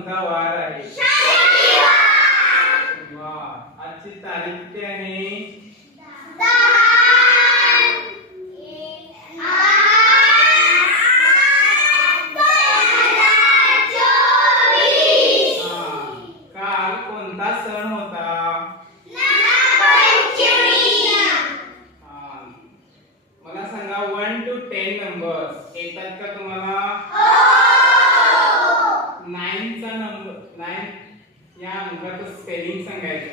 कोणता वार आहे? आजची तारीख किती आहे? काल कोणता सण होता? मला सांगा 1 to 10 नंबर्स येतात का तुम्हाला? 9 चा नंबर 9 या अंकाचं स्पेलिंग सांगायचं.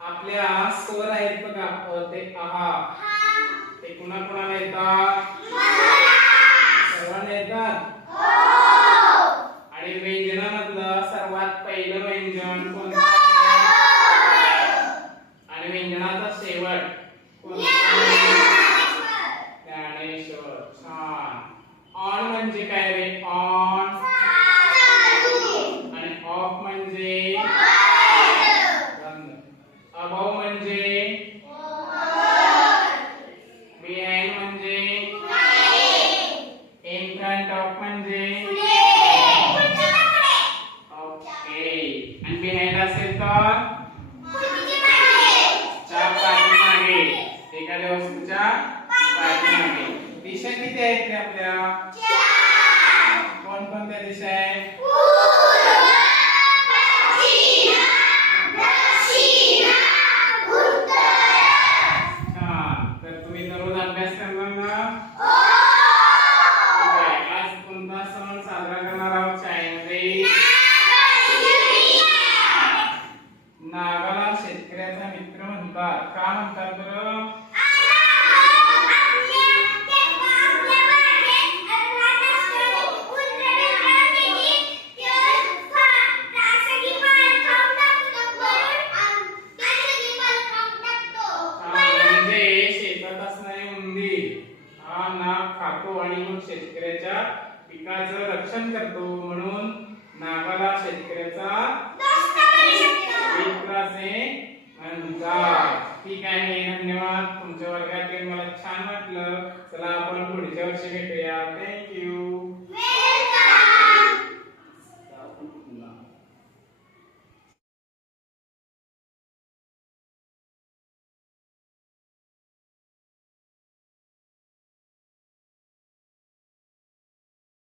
आपल्या स्वर आहेत बघा ते आहा ते कुणाकुणाला येतात? सर्वांना येतात. आणि व्यंजनामधलं सर्वात पहिलं व्यंजन कोणतं? आणि व्यंजनाचा शेवट कोणता? ज्ञानेश्वर. छान. ऑन म्हणजे काय रे? ऑन. आणि ऑफ म्हणजे बंद. अबव म्हणजे बिहाइंड म्हणजे इन फ्रंट ऑफ म्हणजे ओके. आणि बिहाइंड असेल तर पाठीमागे एखाद्या वस्तूच्या पाठीमागे. दिशा किती आहेत रे आपल्या? कोणकोणत्या दिशा आहेत? तर तुम्ही दररोज अभ्यास करणार ना? आज कोणता सण साजरा करणार आहोत शाळेमध्ये? नागाला शेतकऱ्याचा मित्र म्हणतात. का म्हणतात बरं? खातो आणि मग शेतकऱ्याच्या पिकाचं रक्षण करतो म्हणून नागाला शेतकऱ्याचा मित्र असे म्हणतात. ठीक आहे, धन्यवाद. तुमच्या वर्गात येऊन मला छान वाटलं. चला आपण पुढच्या वर्षी भेटूया.